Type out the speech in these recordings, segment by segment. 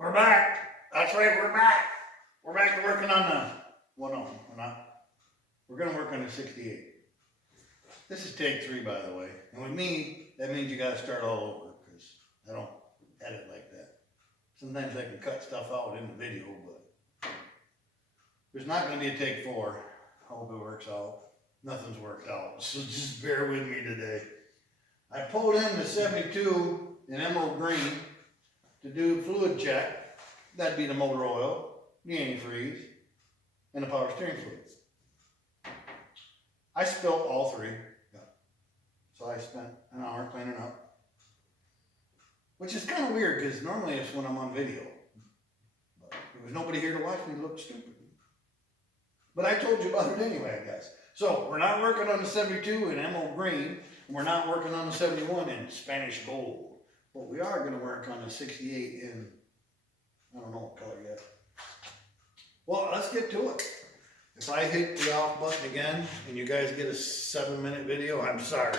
We're back. That's right, we're back. We're back to working on the, well, no, we're not. We're gonna work on the 68. This is take 3, by the way. And with me, that means you gotta start all over, because I don't edit like that. Sometimes I can cut stuff out in the video, but there's not gonna be a take 4. I hope it works out. Nothing's worked out, so just bear with me today. I pulled in the 72 in emerald green to do fluid check. That'd be the motor oil, the antifreeze, and the power steering fluid. I spilled all 3. Yeah. So I spent an hour cleaning up. Which is kind of weird because normally it's when I'm on video. But there was nobody here to watch me look stupid. But I told you about it anyway, I guess. So we're not working on the 72 in emerald green, and we're not working on the 71 in Spanish gold. But we are going to work on the 68 in, I don't know what color yet. Well, let's get to it. If I hit the off button again and you guys get a 7-minute video, I'm sorry.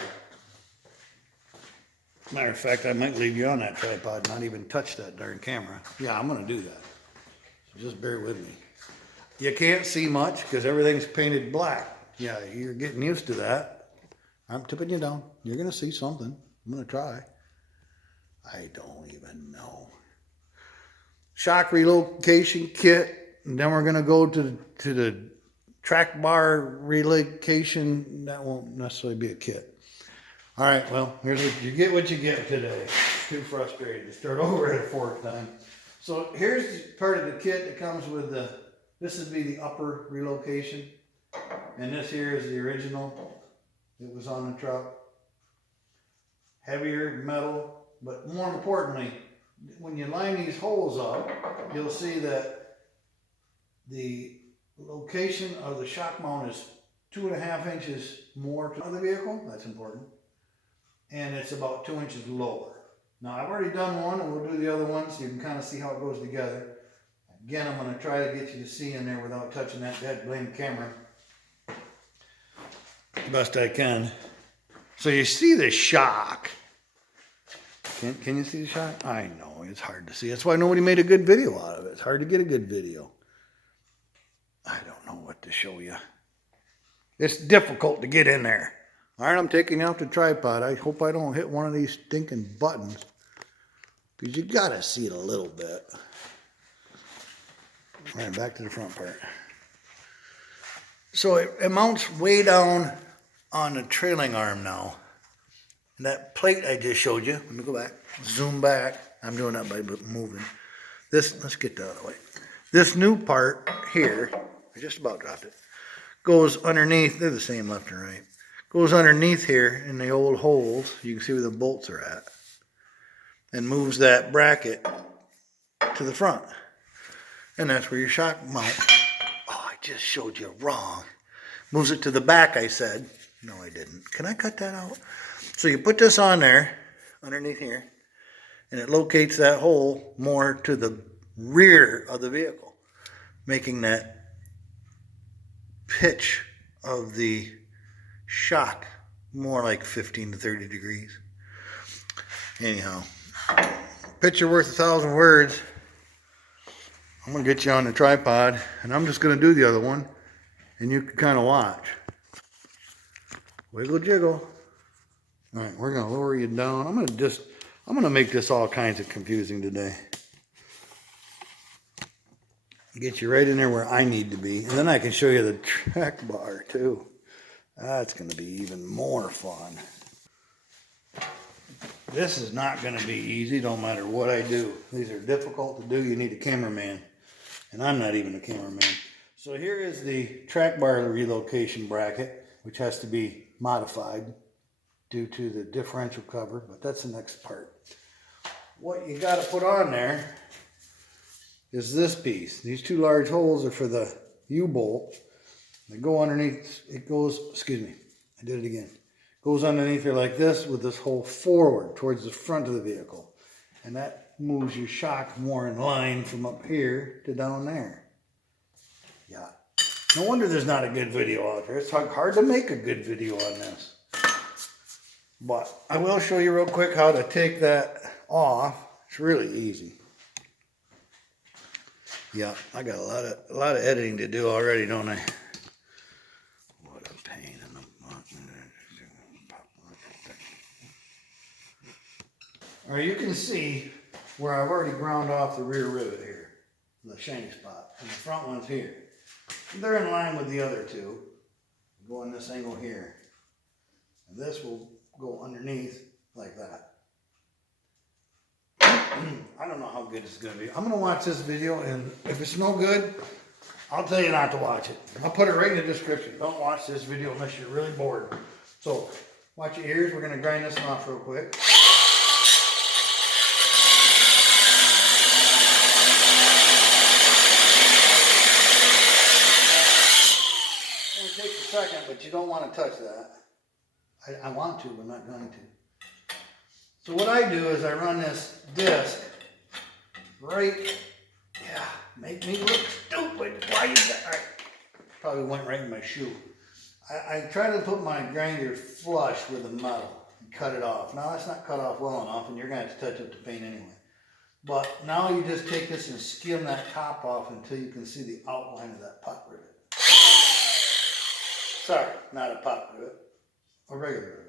Matter of fact, I might leave you on that tripod, not even touch that darn camera. Yeah, I'm going to do that. So just bear with me. You can't see much because everything's painted black. Yeah, you're getting used to that. I'm tipping you down. You're going to see something. I'm going to try. I don't even know. Shock relocation kit. And then we're going to go to the track bar relocation. That won't necessarily be a kit. All right, well, here's what you get today. Too frustrated to start over at a 4th time. So here's part of the kit that comes with this would be the upper relocation. And this here is the original that was on the truck. Heavier metal, but more importantly, when you line these holes up, you'll see that the location of the shock mount is 2.5 inches more to the vehicle. That's important. And it's about 2 inches lower. Now I've already done one, and we'll do the other one so you can kind of see how it goes together. Again, I'm going to try to get you to see in there without touching that dead blame camera. Best I can. So you see the shock. Can you see the shock? I know, it's hard to see. That's why nobody made a good video out of it. It's hard to get a good video. I don't know what to show you. It's difficult to get in there. All right, I'm taking you off the tripod. I hope I don't hit one of these stinking buttons, because you got to see it a little bit. All right, back to the front part. So it mounts way down on the trailing arm now. And that plate I just showed you, let me go back, zoom back. I'm doing that by moving. Let's get that out of the way. This new part here, I just about dropped it, goes underneath, they're the same left and right, goes underneath here in the old holes, you can see where the bolts are at, and moves that bracket to the front. And that's where your shock mount, oh, I just showed you wrong. Moves it to the back, I said. No, I didn't. Can I cut that out? So you put this on there, underneath here, and it locates that hole more to the rear of the vehicle, making that pitch of the shock more like 15 to 30 degrees. Anyhow, picture worth 1,000 words. I'm going to get you on the tripod, and I'm just going to do the other one, and you can kind of watch. Wiggle jiggle. All right, we're going to lower you down. I'm going to make this all kinds of confusing today. Get you right in there where I need to be, and then I can show you the track bar too. That's going to be even more fun. This is not going to be easy, no matter what I do. These are difficult to do. You need a cameraman, and I'm not even a cameraman. So here is the track bar relocation bracket, which has to be modified due to the differential cover, but that's the next part. What you got to put on there is this piece. These 2 large holes are for the U-bolt. They go underneath, it goes, excuse me, I did it again. Goes underneath here like this with this hole forward towards the front of the vehicle. And that moves your shock more in line from up here to down there. Yeah. No wonder there's not a good video out there. It's hard to make a good video on this. But I will show you real quick how to take that off. It's really easy. Yeah, I got a lot of editing to do already, don't I? What a pain in the butt. All right, you can see where I've already ground off the rear rivet here, the shiny spot, and the front one's here. They're in line with the other two. Go in this angle here, and this will go underneath like that. I don't know how good it's going to be. I'm going to watch this video, and if it's no good, I'll tell you not to watch it. I'll put it right in the description. Don't watch this video unless you're really bored. So, watch your ears. We're going to grind this off real quick. It takes a second, but you don't want to touch that. I want to, but I'm not going to. So what I do is I run this disc right, yeah, make me look stupid. Why you got, all right, probably went right in my shoe. I try to put my grinder flush with the metal and cut it off. Now that's not cut off well enough, and you're going to have to touch up the paint anyway. But now you just take this and skim that top off until you can see the outline of that pot rivet. Sorry, not a pot rivet, a regular rivet.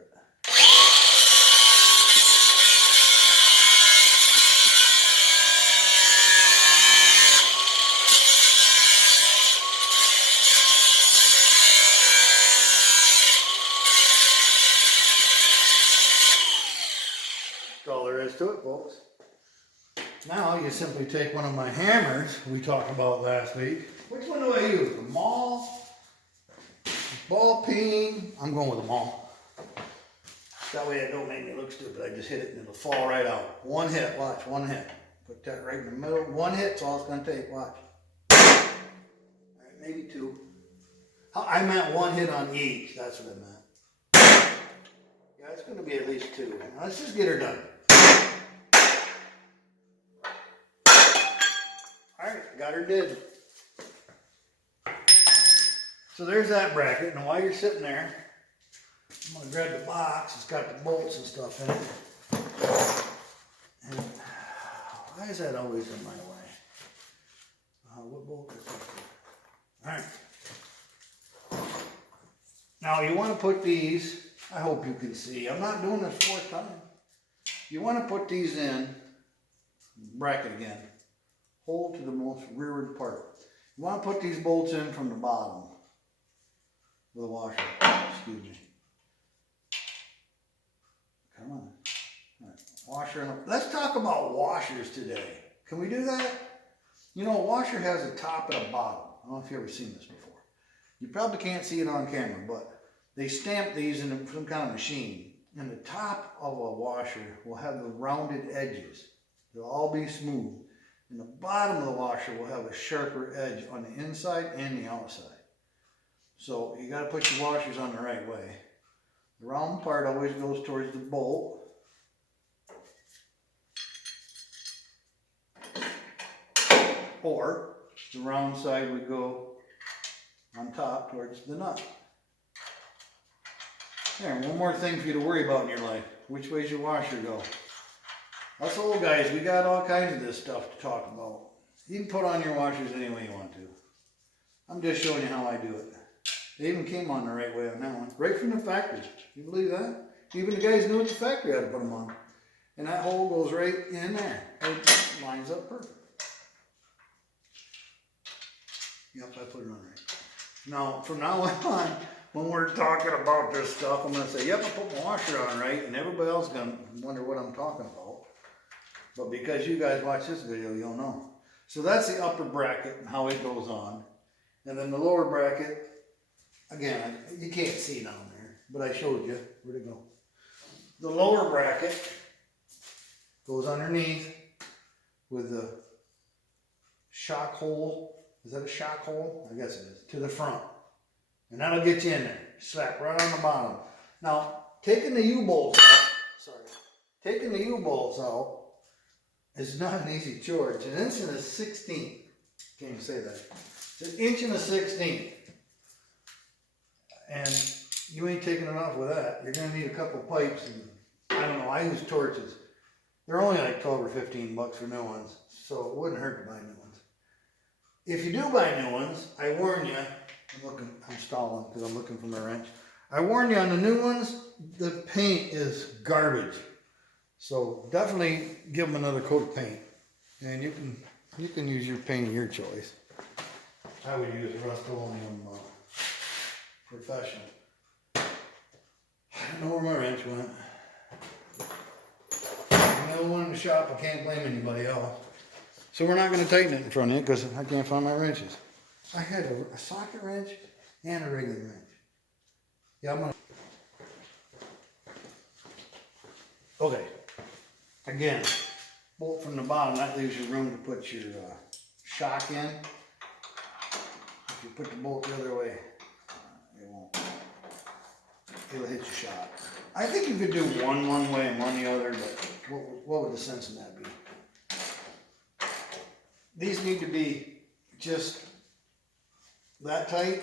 That's all there is to it, folks. Now you simply take one of my hammers we talked about last week. Which one do I use? The maul? Ball peen? I'm going with the maul. That way it don't make me look stupid. I just hit it and it'll fall right out. One hit, watch, one hit. Put that right in the middle. One hit's all it's going to take, watch. All right, maybe two. I meant one hit on each, that's what I meant. Yeah, it's going to be at least two. Now, let's just get her done. Alright, got her did. So there's that bracket, and while you're sitting there, I'm going to grab the box. It's got the bolts and stuff in it. And why is that always in my way? What bolt is that? Alright. Now you want to put these, I hope you can see, I'm not doing this fourth time. You want to put these in, bracket again, hold to the most rearward part. You want to put these bolts in from the bottom with a washer, excuse me. Come on. All right. Washer. Let's talk about washers today. Can we do that? You know, a washer has a top and a bottom. I don't know if you've ever seen this before. You probably can't see it on camera, but they stamp these in some kind of machine. And the top of a washer will have the rounded edges. They'll all be smooth. And the bottom of the washer will have a sharper edge on the inside and the outside. So you got to put your washers on the right way. The round part always goes towards the bolt. Or the round side would go on top towards the nut. There, one more thing for you to worry about in your life. Which way's your washer go? Us old guys, we got all kinds of this stuff to talk about. You can put on your washers any way you want to. I'm just showing you how I do it. They even came on the right way on that one. Right from the factory. You believe that? Even the guys knew at the factory how to put them on. And that hole goes right in there. It lines up perfect. Yep, I put it on right. Now, from now on, when we're talking about this stuff, I'm going to say, yep, I put my washer on right, and everybody else is going to wonder what I'm talking about. But because you guys watch this video, you'll know. So that's the upper bracket and how it goes on. And then the lower bracket, again, you can't see down there, but I showed you. Where'd it go? The lower bracket goes underneath with the shock hole. Is that a shock hole? I guess it is. To the front. And that'll get you in there. Slap right on the bottom. Now, taking the U-bolts out, taking the U-bolts out is not an easy chore. It's an inch and a 16th. Can't even say that. It's an inch and a 16th. And you ain't taking it off with that. You're going to need a couple pipes. And I don't know, I use torches. They're only like 12 or 15 bucks for new ones. So it wouldn't hurt to buy new ones. If you do buy new ones, I warn you, I'm stalling because I'm looking for my wrench. I warn you on the new ones, the paint is garbage. So definitely give them another coat of paint. And you can use your paint of your choice. I would use Rust-Oleum Professional. I don't know where my wrench went. No one in the shop, I can't blame anybody else. So we're not going to tighten it in front of you because I can't find my wrenches. I had a socket wrench and a regular wrench. Yeah, I'm going to... Okay. Again, bolt from the bottom, that leaves you room to put your shock in. If you put the bolt the other way, it won't. It'll hit your shock. I think you could do one way and one the other, but what would the sense in that be? These need to be just that tight.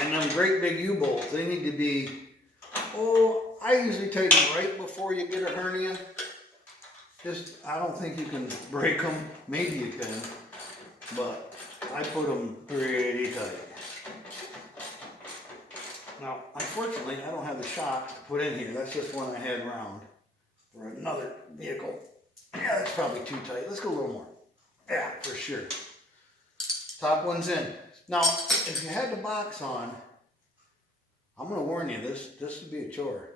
And them great big U-bolts, they need to be, I usually tighten them right before you get a hernia. I don't think you can break them. Maybe you can, but I put them pretty tight. Now, unfortunately, I don't have the shock to put in here. That's just one I had round for another vehicle. Yeah, that's probably too tight. Let's go a little more. Yeah, for sure. Top one's in. Now, if you had the box on, I'm going to warn you, this would be a chore.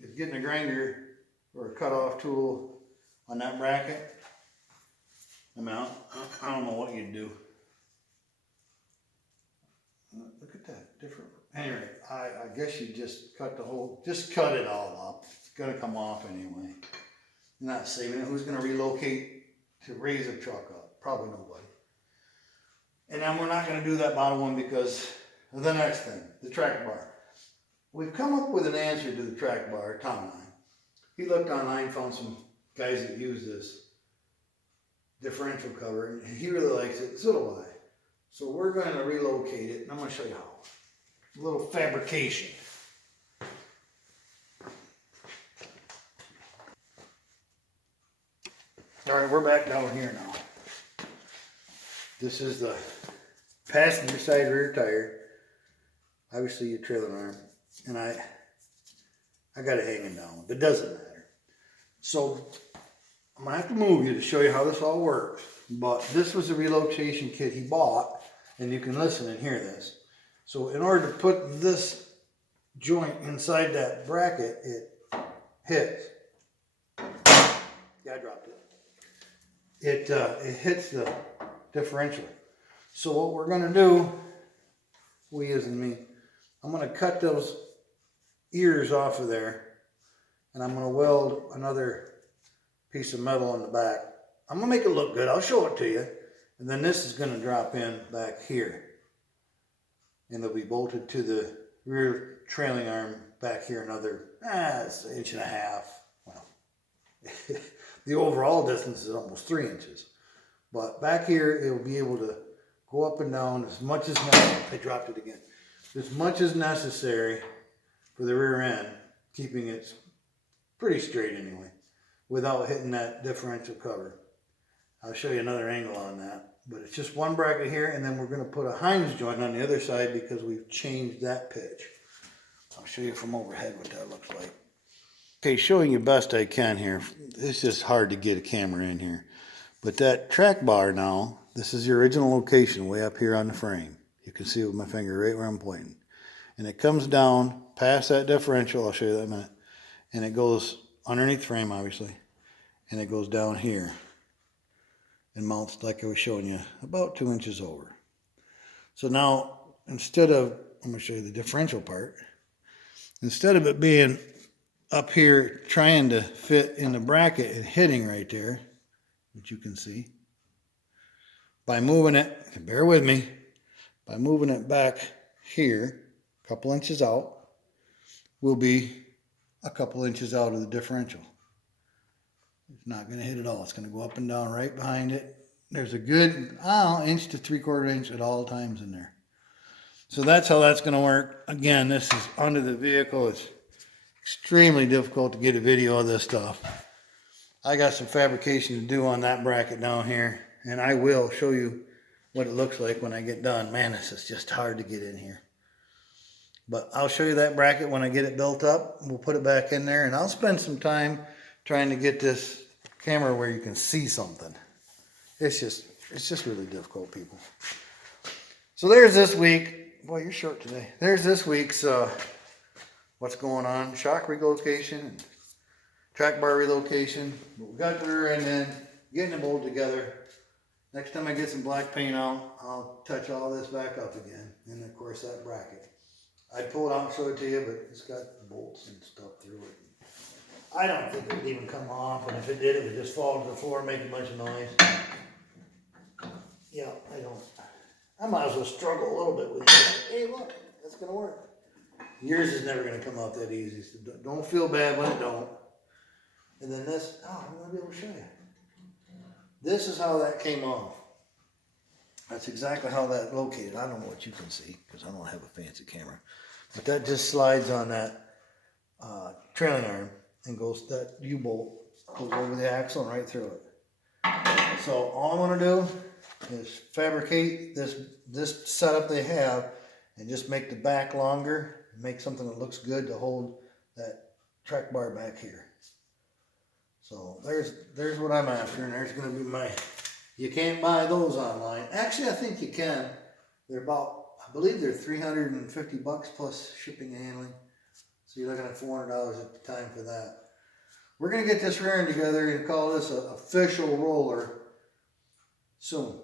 If getting a grinder or a cut-off tool on that bracket, I don't know what you'd do. Look at that, different. Anyway, I guess you just cut it all up. It's going to come off anyway. You're not saving it. Who's going to relocate to raise a truck up? Probably nobody. And then we're not going to do that bottom one because of the next thing, the track bar. We've come up with an answer to the track bar, Tom and I. He looked online, found some guys that use this differential cover, and he really likes it, so do I. So we're going to relocate it, and I'm going to show you how. A little fabrication. All right, we're back down here now. This is the passenger side rear tire. Obviously your trailer arm. And I got it hanging down. It doesn't matter. So I'm going to have to move you to show you how this all works. But this was a relocation kit he bought. And you can listen and hear this. So in order to put this joint inside that bracket, it hits. Yeah, I dropped it. It hits the differential. So what we're going to do, we as in me, I'm going to cut those ears off of there, and I'm going to weld another piece of metal in the back. I'm going to make it look good. I'll show it to you. And then this is going to drop in back here. And they'll be bolted to the rear trailing arm back here another, it's an inch and a half. Well, the overall distance is almost 3 inches. But back here, it will be able to go up and down as much as necessary. I dropped it again. As much as necessary for the rear end, keeping it pretty straight anyway, without hitting that differential cover. I'll show you another angle on that. But it's just one bracket here, and then we're going to put a Heinz joint on the other side because we've changed that pitch. I'll show you from overhead what that looks like. Okay, showing you best I can here. It's just hard to get a camera in here. But that track bar now, this is the original location way up here on the frame. You can see it with my finger right where I'm pointing. And it comes down past that differential, I'll show you that in a minute. And it goes underneath the frame, obviously. And it goes down here. And mounts, like I was showing you, about 2 inches over. So now, instead of, I'm going to show you the differential part. Instead of it being up here trying to fit in the bracket and hitting right there, which you can see, by moving it, bear with me, by moving it back here, a couple inches out, will be a couple inches out of the differential. It's not going to hit at all. It's going to go up and down right behind it. There's a good, inch to 3/4 inch at all times in there. So that's how that's going to work. Again, this is under the vehicle. It's extremely difficult to get a video of this stuff. I got some fabrication to do on that bracket down here. and I will show you what it looks like when I get done. Man, this is just hard to get in here. But I'll show you that bracket when I get it built up. We'll put it back in there, and I'll spend some time trying to get this camera where you can see something. It's just really difficult, people. So there's this week. Boy, you're short today. There's this week's what's going on. Shock relocation and track bar relocation. What we got there, and then getting the mold together. Next time I get some black paint out, I'll touch all this back up again. And of course that bracket. I'd pull it out and show it to you, but it's got bolts and stuff through it. I don't think it would even come off, and if it did, it would just fall to the floor and make a bunch of noise. Yeah, I might as well struggle a little bit with it. Hey, look, that's gonna work. Yours is never gonna come out that easy, so don't feel bad when it don't. And then this, I'm gonna be able to show you. This is how that came off. That's exactly how that located. I don't know what you can see because I don't have a fancy camera. But that just slides on that trailing arm and goes, that U-bolt goes over the axle and right through it. So all I want to do is fabricate this setup they have and just make the back longer, make something that looks good to hold that track bar back here. So there's what I'm after, and there's going to be my. You can't buy those online. Actually, I think you can. They're about, I believe they're $350 plus shipping and handling. So you're looking at $400 at the time for that. We're going to get this rearing together and call this an official roller soon.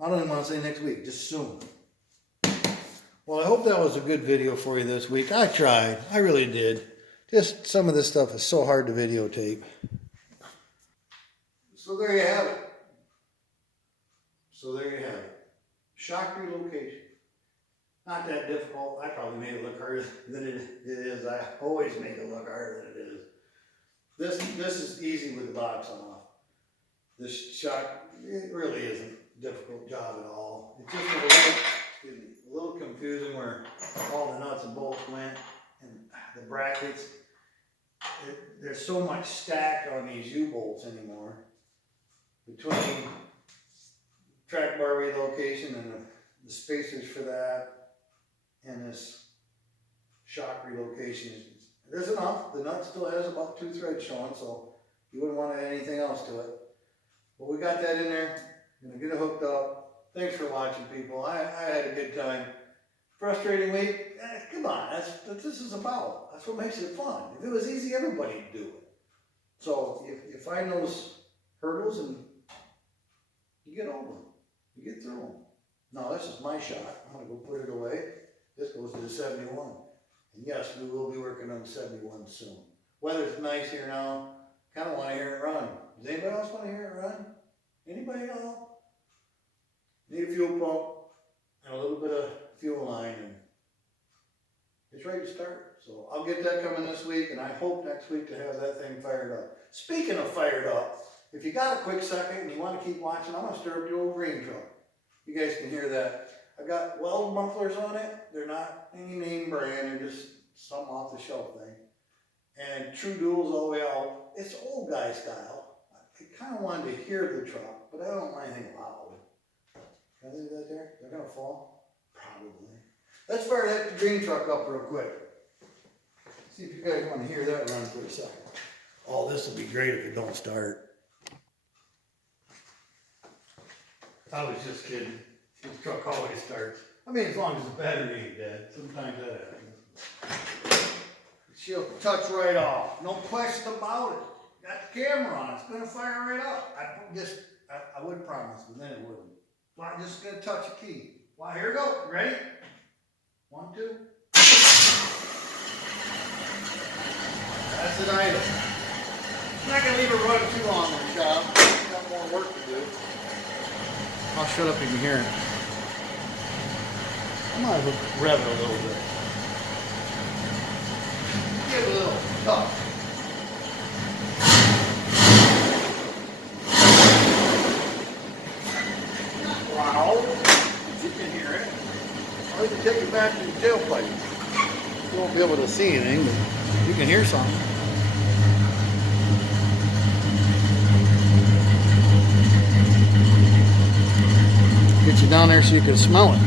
I don't even want to say next week, just soon. Well, I hope that was a good video for you this week. I tried. I really did. Just some of this stuff is so hard to videotape. So there you have it. Shock relocation. Not that difficult. I probably made it look harder than it is. I always make it look harder than it is. This is easy with the box off. This shock, it really isn't a difficult job at all. It's just a little confusing where all the nuts and bolts went and the brackets. There's so much stacked on these U-bolts anymore between track bar relocation and the spacers for that and this shock relocation. There's enough. The nut still has about 2 threads showing, so you wouldn't want to add anything else to it. But we got that in there. Gonna get it hooked up. Thanks for watching, people. I had a good time. Frustrating week? Come on, that's what this is about. That's what makes it fun. If it was easy, everybody would do it. So you find those hurdles and you get over them. You get through them. Now this is my shot. I'm going to go put it away. This goes to the 71. And yes, we will be working on the 71 soon. Weather's nice here now. Kind of want to hear it run. Does anybody else want to hear it run? Anybody else? Need a fuel pump and a little bit of fuel line, and it's ready to start. So I'll get that coming this week, and I hope next week to have that thing fired up. Speaking of fired up, if you got a quick second and you want to keep watching, I'm going to stir up the old green truck. You guys can hear that. I've got weld mufflers on it. They're not any name brand. They're just some off the shelf thing. And true duals all the way out. It's old guy style. I kind of wanted to hear the truck, but I don't want anything loud. Can I leave that there? They're going to fall? Probably. Let's fire that green truck up real quick. See if you guys want to hear that run for a second. Oh, this will be great if it don't start. I was just kidding. The truck always starts. I mean, as long as the battery ain't dead. Sometimes that happens. She'll touch right off. No question about it. Got the camera on. It's going to fire right up. I would promise, but then it wouldn't. Well, I'm just going to touch a key. Well, here we go. Ready? 1, 2. That's it idle. I'm not going to leave it running too long in the shop. I've got more work to do. I'll shut up, you can hear it. I might as well rev it a little bit. Give it a little touch. Wow. You can hear it. Or you can take it back to the tailpipe. You won't be able to see anything, but you can hear something. down there so you can smell it.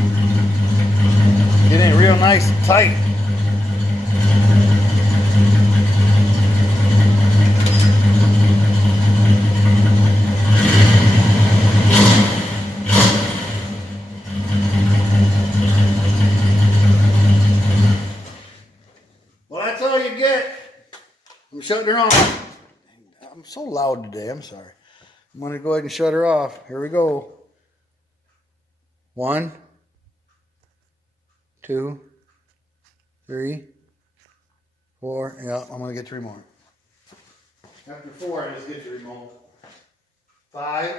It ain't real nice and tight. Well, that's all you get. I'm shutting her off. I'm so loud today. I'm sorry. I'm going to go ahead and shut her off. Here we go. 1, 2, 3, 4. Yeah, I'm going to get 3 more. After 4, I just get the remote. 5.